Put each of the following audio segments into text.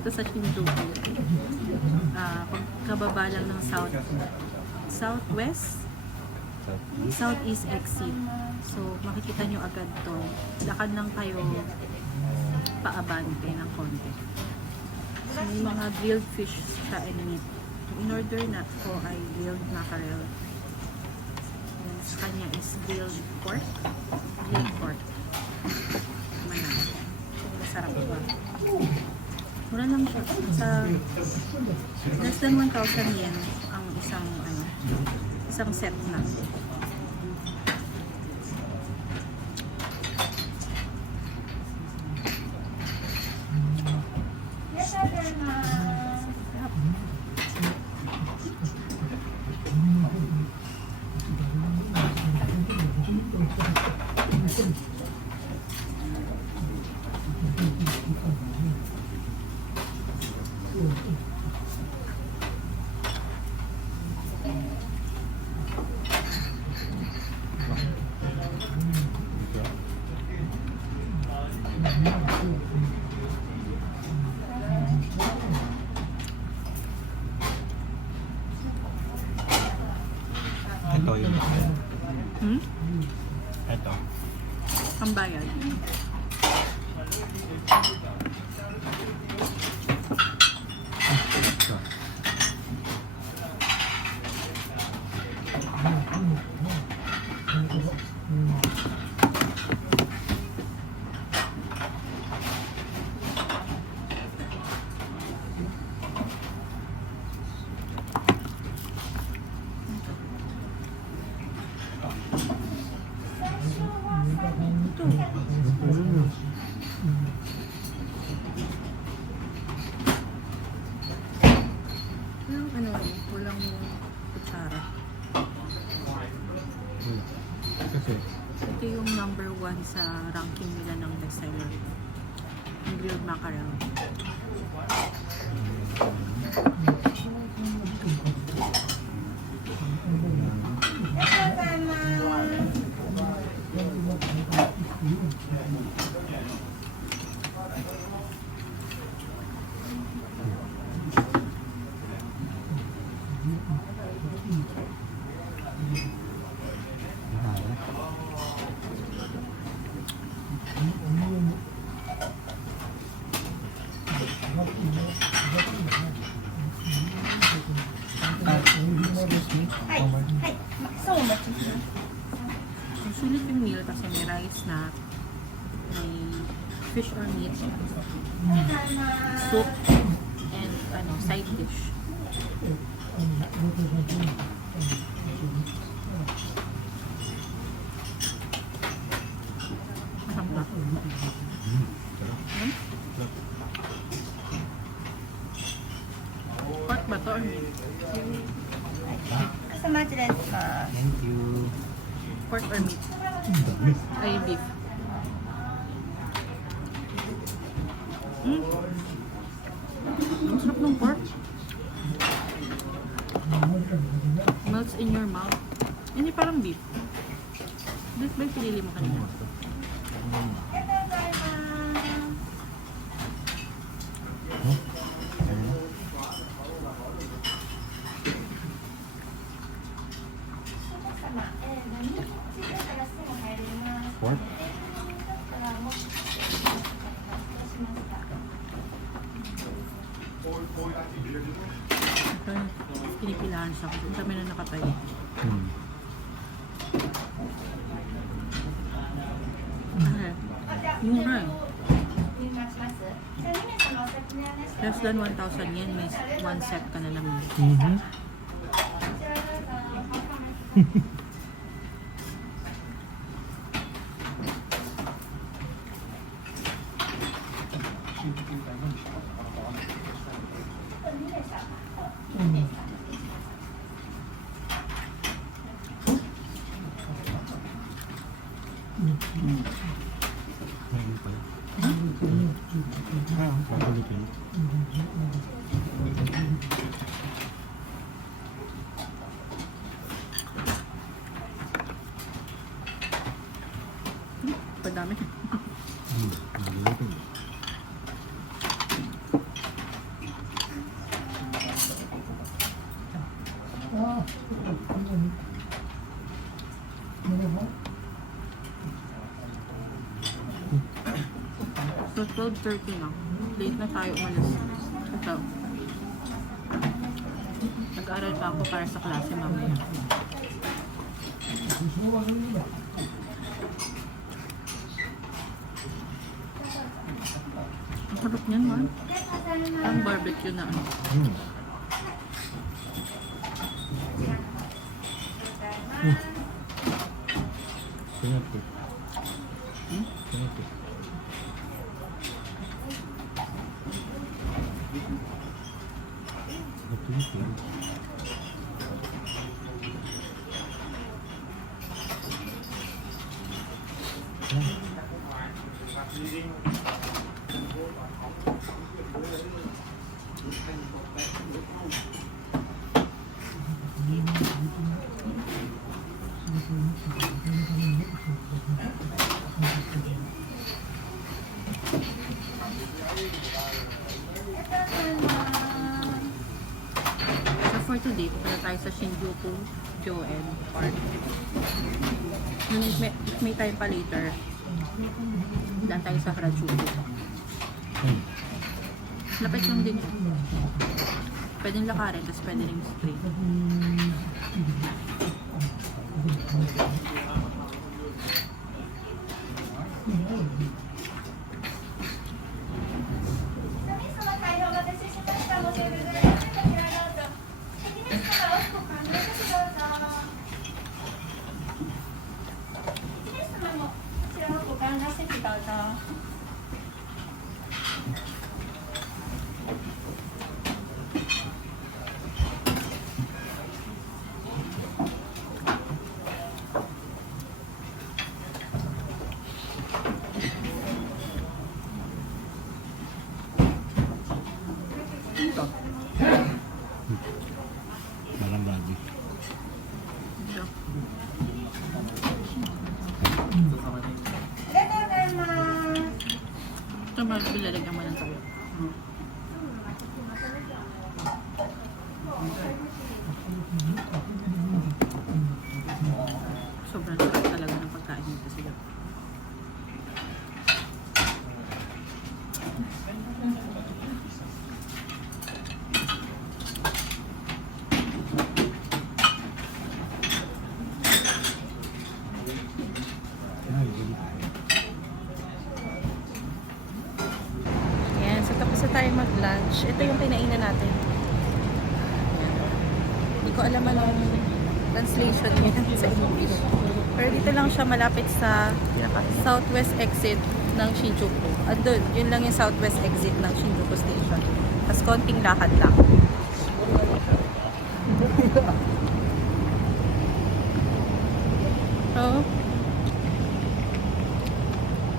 Ito sa Shinjuku. Pagkababa lang ng southwest, southeast exit. So, makikita nyo agad to. Lakad lang kayo paabante ng konti. So, may mga grilled fish siya and meat. In order na ko ay grilled mackerel. Yan, sa kanya is grilled pork. Grilled pork. Manang. Masarap ba? Mura lang siya. Sa less than 1,000 yen ang isang set na. Ito yung ito. Ang bayad. Walang kutsara. Kasi Ito yung number 1 sa ranking nila ng bestseller. Yung grilled mackerel. Sulit yung meal kasi may rice na, may fish or meat, soup, and side dish. Masarap. Pork ba to or meat? thank you. Pork or meat? Ay, beef. Ang sarap ng pork. Melts in your mouth. Hindi parang beef. Beef ba yung pinili mo kanina? What? Ito, pinipilahan siya. Ang dami na nakatayo. Mura eh. Less than 1,000 yen, may 1 set ka na naman. Padami. So, 12:30 na. Late na tayo umalis. Ito. Nag-aaral pa ako para sa klase mamaya. Ang sarap niyan, man. Ang barbecue na ano. Hmm. Pinati. Pinati. Pinati. So for today, pupunta tayo sa Shinjuku Gyoen Park. If may time pa later, daan tayo sa Harajuku. Lapit lang din yun. Pwedeng lakarin, tapos pwede rin straight. Ito. Parang lagi. Ito. Ito, magbilalag naman ng tayo. Sobrang sarap talaga ng pagkain dito sila. Ay, ganun tayo. Ayan, so tapos na tayo mag-lunch. Ito yung pinainan natin. Ayan. Hindi ko alam anong translation niya sa English. Pero dito lang siya malapit sa southwest exit ng Shinjuku. Andun, yun lang yung southwest exit ng Shinjuku Station. Tapos konting lakad lang. So,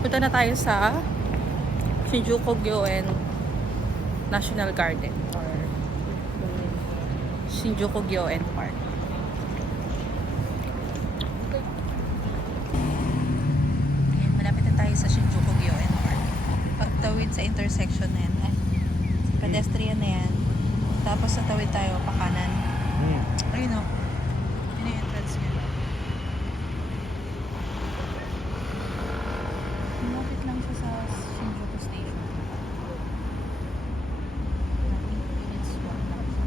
punta na tayo sa Shinjuku Gyoen National Garden or Shinjuku Gyoen Park. Ayan, malapit na tayo sa Shinjuku Gyoen Park. Pagtawid sa intersection na yan, pedestrian na yan. Tapos natawid tayo pa kanan. Ayun o. Yun yung entrance niya. Malapit lang siya sa Shinjuku Station. Nothing minutes walk lang siya.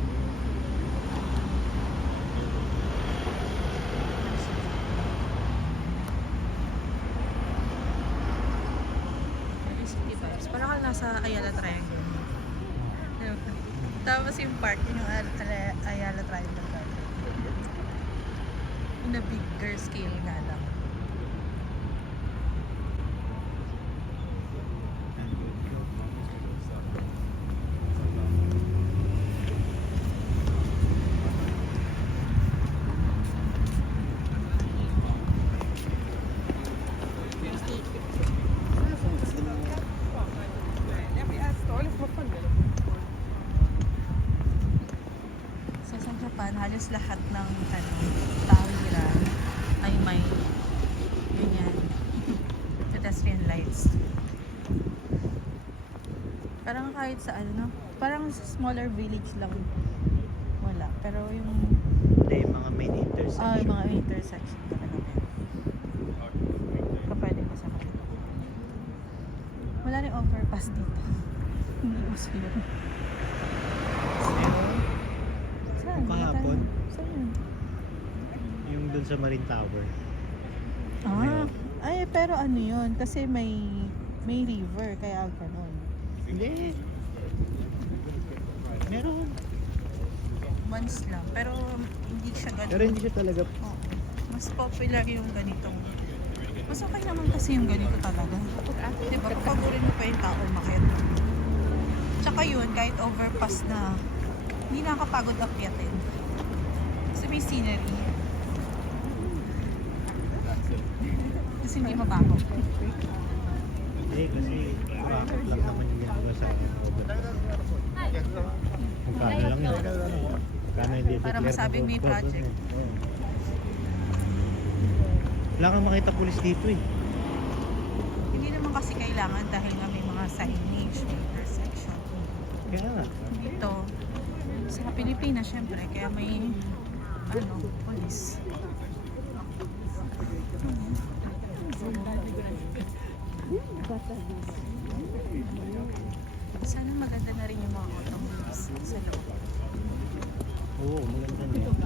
Very city vibes. Parang ka nasa Ayala Triangle. Tapos yung park, yung Ayala Triangle Garden. In a bigger scale nga lang. So sa Japan, halos lahat ng tawiran ay may ganyan pedestrian lights. Parang kahit sa ano, parang sa smaller village lang wala. Pero yung Yung mga intersection talaga. Ka pwede masakay. Wala rin overpass dito. Hindi uso yun. Saan? Kahapon? Saan yun? Yung dun sa Marine Tower. Ay, pero ano yun? Kasi may river, kaya ganun. Hindi. Meron. Once lang, pero hindi siya ganun. Pero hindi siya talaga. Oo. Mas popular yung ganitong. Mas okay naman kasi yung ganito talaga. Diba? Papagurin mo pa yung tao umakit. Tsaka yun, kahit overpass na, hindi nakakapagod akyatin. Kasi may scenery. Kasi hindi mabaho. Hindi kasi bakit lang naman yung ginagawa sa magkano lang yun. Magkano hindi Para masabing may project. Wala kang makita pulis dito eh. Hindi naman kasi kailangan dahil nga may mga signage, may intersection. Kaya nga. Dito, sa Pilipinas syempre, kaya may police. Sana maganda na rin yung mga automobiles sa loob. Oo, maganda na yun.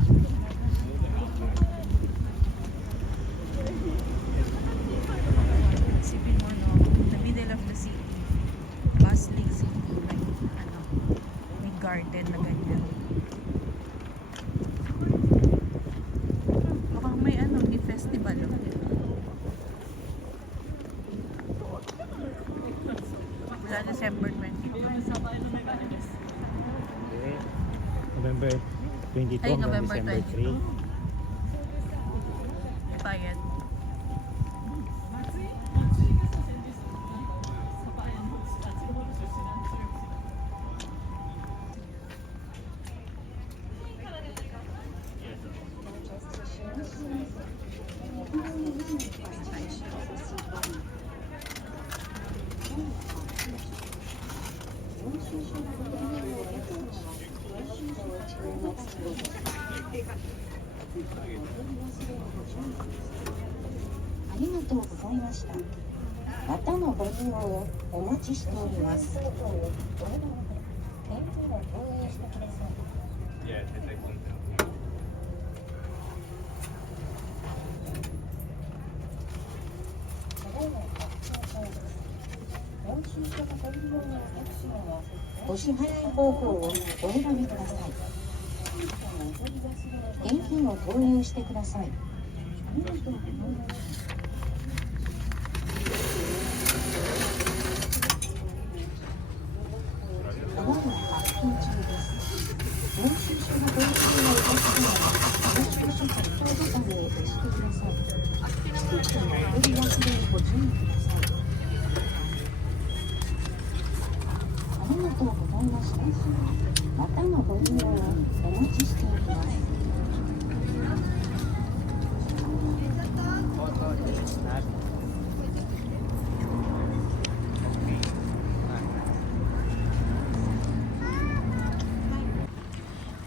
Isipin mo, no? The middle of the city. Bustling city. May garden na ganyan. Mukhang may may festival. Wala December 20. November 22 Ay, hanggang November December 22. 3. Bayad.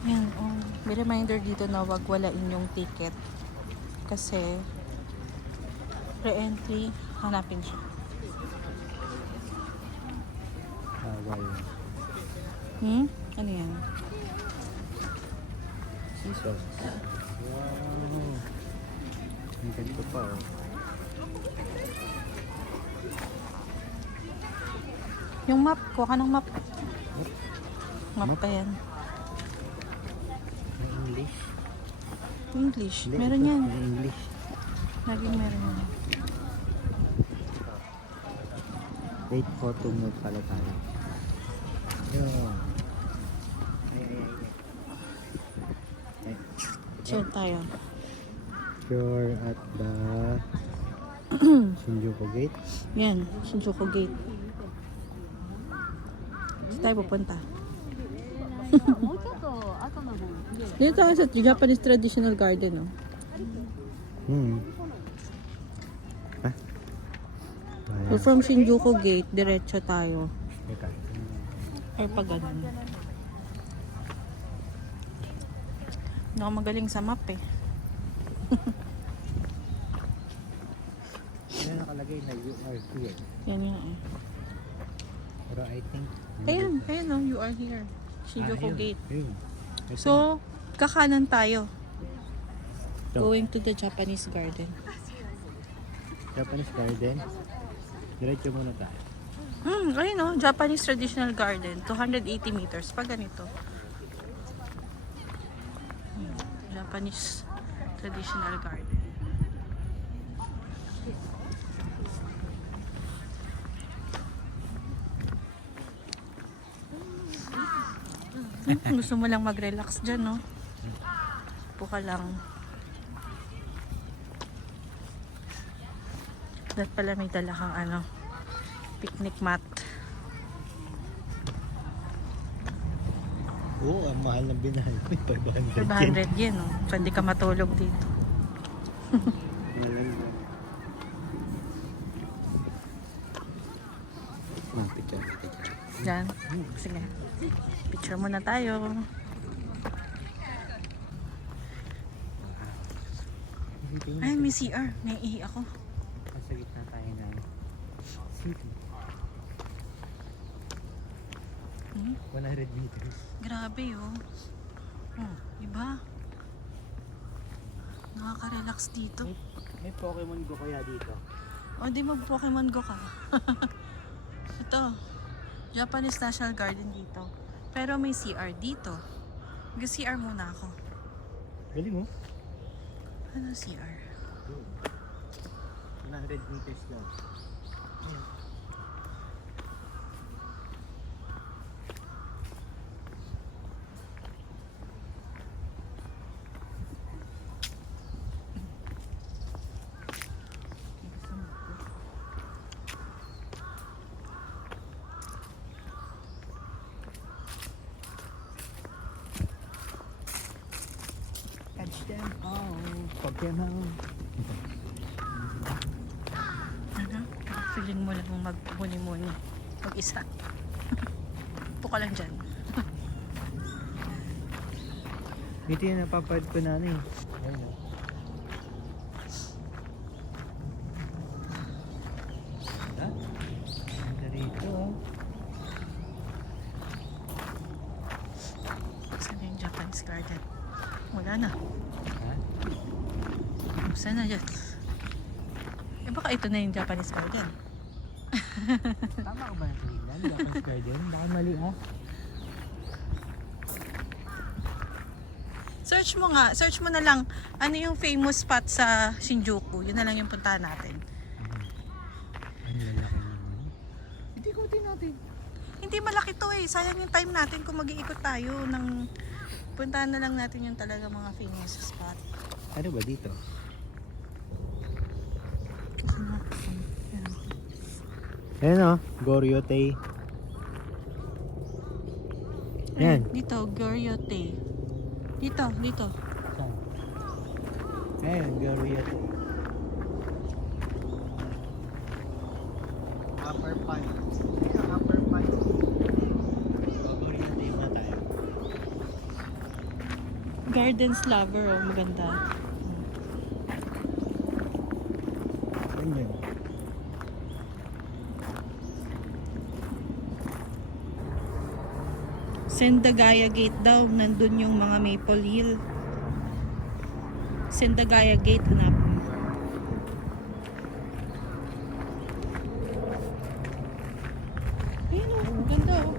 Yan, may reminder dito na wag walain yung ticket. Kasi re-entry, hanapin siya. Bawal. Ano yan? Jesus. Wow. Ang ganito pa oh. Yung map, kuha ka ng map. Map pa yan. May English. English, Hindi, meron ito, yan. may English. Laging meron yan. Wait, photo mode pala tayo. Yo. Chill tayo. You're at the Shinjuku Gate. Yan, Shinjuku Gate. Saan tayo pupunta? Dito tayo sa Japanese Traditional Garden, no? Ha? So from Shinjuku Gate, diretso tayo. Teka. Or pag ganun. Hindi ako magaling sa map eh. Ano nakalagay na you are here. Yan nga eh. Pero I think... Ayun, ayun oh, you are here. Shinjuku ayun, Gate. Ayun. Ito. So, kakanan tayo. Ito. Going to the Japanese garden. Japanese garden. Diretso muna tayo. Ayun oh, Japanese traditional garden. 280 meters. Pag ganito. Japanese traditional garden. Gusto mo lang mag-relax dyan, no? Upo ka lang. Dapat pala may dala kang ano, picnic mat. Oo, ang mahal ng binahan. 500 500 yen, no? So, hindi ka matulog dito. Picture. Diyan. Sige. Picture muna tayo. Ay, may CR. May ihi ako. Nasa gitna tayo ng city. 100 meters. Grabe, oh. Iba. Nakaka-relax dito. May Pokemon Go kaya dito? O, di mag-Pokemon Go ka. Ito. Japanese National Garden dito. Pero may CR dito. Mag-CR muna ako. Galing mo? Ano CR? 100 meters lang. Catch them all, Pokemon. Feeling mo lang mag-muni-muni. Mag-isa. Upo ka lang dyan. Ito yung napapad ko na ano eh. Ayun o. Ha? Ganda rito oh. Saan na yung Japanese garden? Wala na. Ha? Saan na dyan? Eh baka ito na yung Japanese garden. Tama ko ba yung tingnan? Japanese garden? Baka mali ah. Search mo na lang ano yung famous spot sa Shinjuku. Yun na lang yung puntahan natin. Ang lalaki naman. Hindi ko natin. Hindi malaki to eh. Sayang yung time natin kung mag-iikot tayo ng puntahan na lang natin yung talaga mga famous spot. Ano ba dito? Ayan o, Goryote. Ayan. Dito, Goryote. Dito. Saan? Ayan, Goryote. Upper Pine. Ayan, Upper Pine. Goryote na tayo. Gardens lover, oh, maganda. Ayan. Sendagaya Gate daw, nandun yung mga Maple Hill. Sendagaya Gate, hanap. Ayun oh, maganda oh.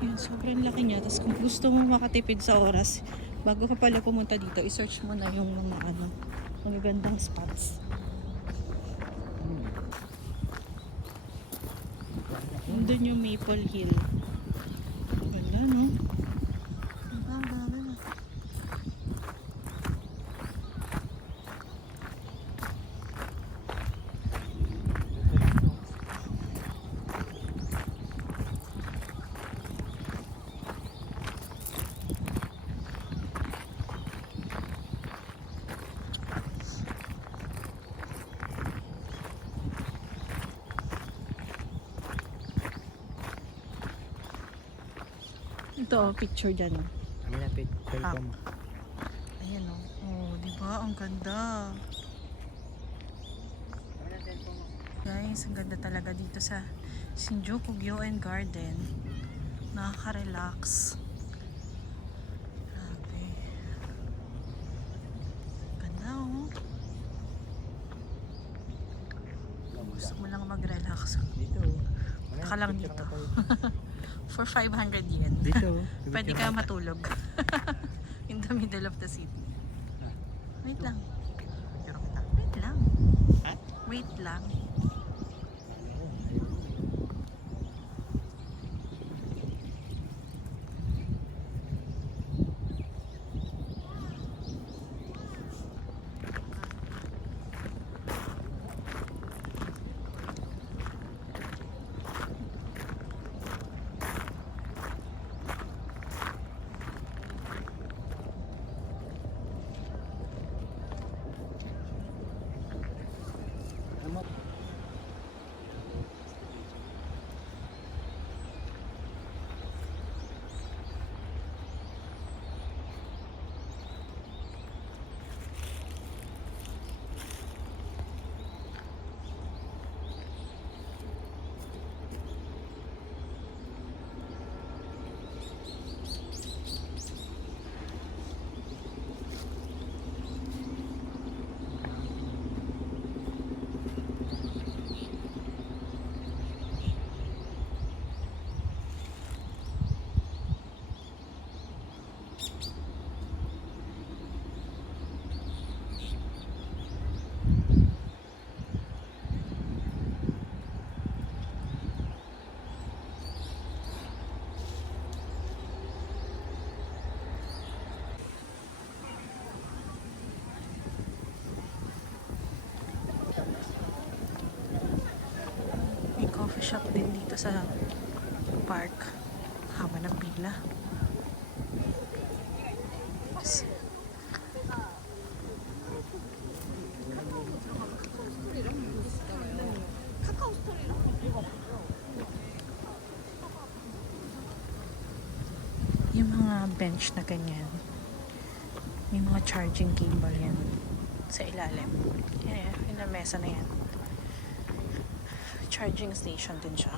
Ayun, sobrang laki niya. Tapos kung gusto mo makatipid sa oras, bago ka pala pumunta dito, i-search mo na yung mga ano, magagandang spots. Nandun yung Maple Hill. Ganda, no? Ganda. Ito oh, picture dyan. Oh. Kami na cellphone. Ayan oh. Oh, di ba? Ang ganda. Guys, ang ganda talaga dito sa Shinjuku Gyoen Garden. Nakaka-relax. Grabe. Ganda oh. Gusto mo lang mag-relax. Dito. Ka lang dito. For 500 yen. Dito. Pwede ka matulog. In the middle of the city. Wait lang. Wait lang. Ha? Wait lang. May coffee shop din dito sa park. Haba ng pila. Yung mga bench na ganyan, may mga charging cable yan sa ilalim. Yeah, yung na mesa na yan. Charging station din siya.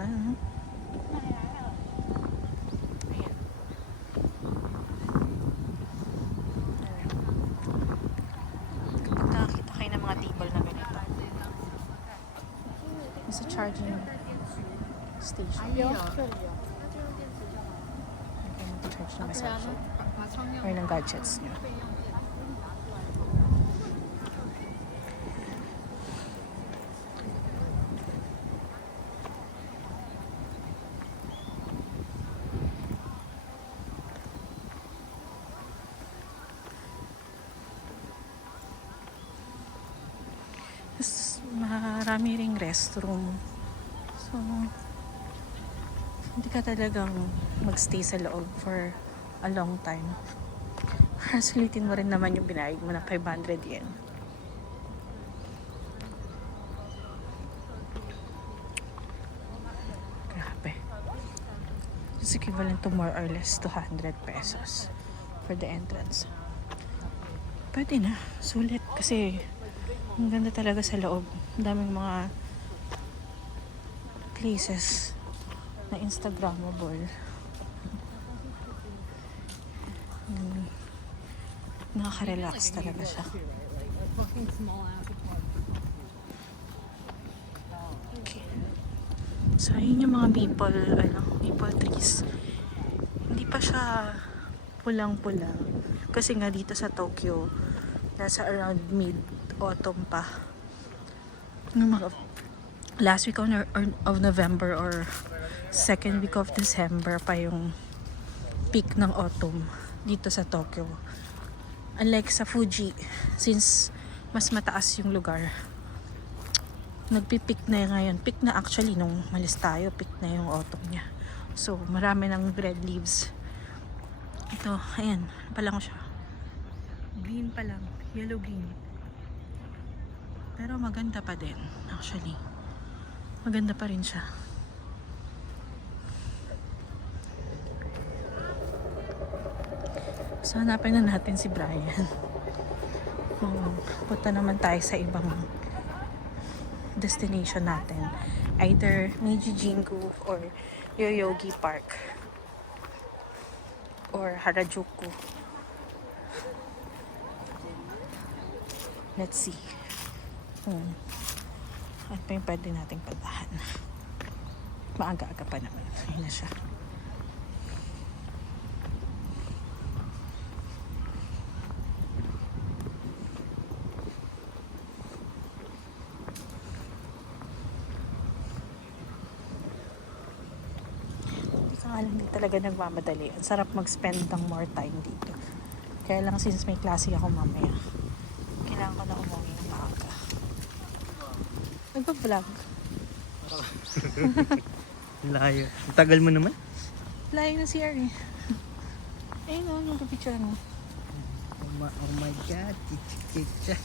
Ganda, no? Ayan. Kapag nakakita kayo ng mga table na ganito, yung sa charging station. Ayan, mag-charge ng cellphone or ng gadgets nyo. Tapos, marami ring restroom. So, hindi ka talagang magstay sa loob for a long time. Para sulitin mo rin naman yung binayad mo na 500 yen. Grabe. It's equivalent to more or less 200 pesos for the entrance. Pwede na. Sulit. Kasi ang ganda talaga sa loob. Ang daming mga places na Instagrammable. Nakaka-relax talaga siya. Okay. So, ayun yung mga maple trees. Hindi pa siya pulang-pula. Kasi nga dito sa Tokyo, nasa around mid-autumn pa. Yung mga last week of November or second week of December pa yung peak ng autumn dito sa Tokyo. Unlike sa Fuji, since mas mataas yung lugar, nagpipik na ngayon. Peak na actually nung malis tayo, peak na yung autumn niya. So, marami ng red leaves. Ito, ayan, pa lang siya. Green pa lang, yellow green. Pero maganda pa din, actually. Maganda pa rin siya. So, hanapin na natin si Brian. Punta naman tayo sa ibang destination natin. Either Meiji Jingu or Yoyogi Park. Or Harajuku. Let's see. Ano pa yung pwede nating padahan? Maaga-aga pa naman. Ayun na siya. Hindi talaga nagmamadali. Ang sarap mag-spend ng more time dito. Kaya lang since may klase ako mamaya, kailangan ko na umuwi ng maaga. Nagpa-vlog. Layo. Ang tagal mo naman. Layo na CR eh. Ayun o, yung picture mo. Oh my God. Chicha.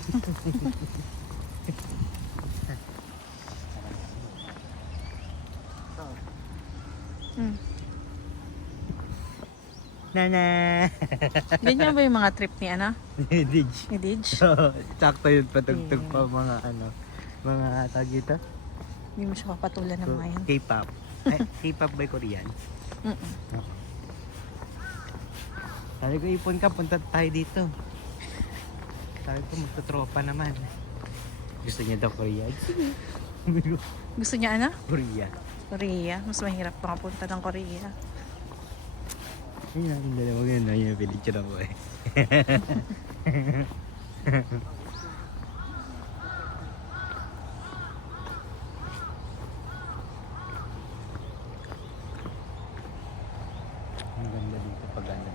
Nana. Ganyan ba yung mga trip ni ano? Dij. Ni Dij? Sakto yun, patugtog pa mga mga tag dito. Hindi mo siya papatulan ng mga yan. K-pop. Ay, K-pop by Korean. Sabi ko, ipon ka, punta tayo dito. Sabi ko, magtutropa naman. Gusto niya daw Korea. Sige. Gusto niya ano? Korea. Korea. Mas mahirap makapunta ng Korea. Yun ang dalawa yun. Yun yung pinicture ko eh. Ang ganda dito pag ano.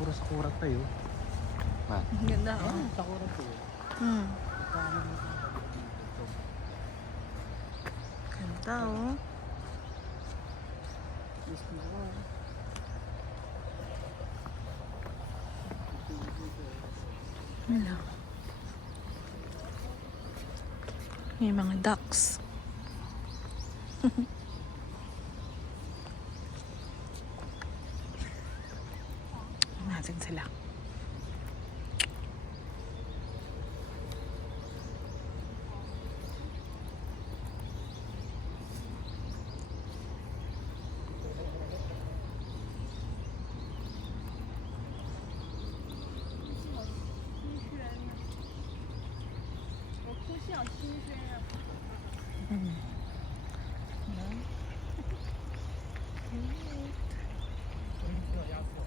Puro sakura tayo. Ma. Ang ganda oh. Sakura tayo. Ganda oh. Hello. May mga ducks. Natin sila.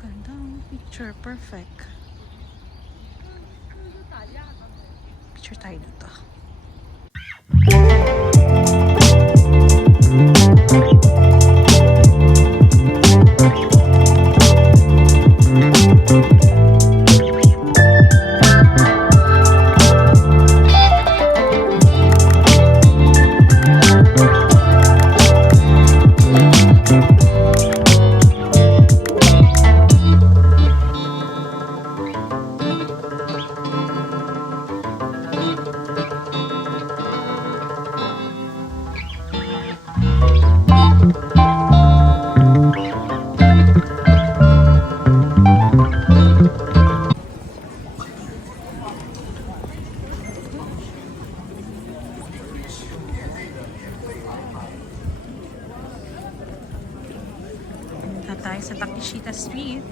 Ganda ang picture, perfect. Picture tayo dito. Punta tayo sa Takeshita Street.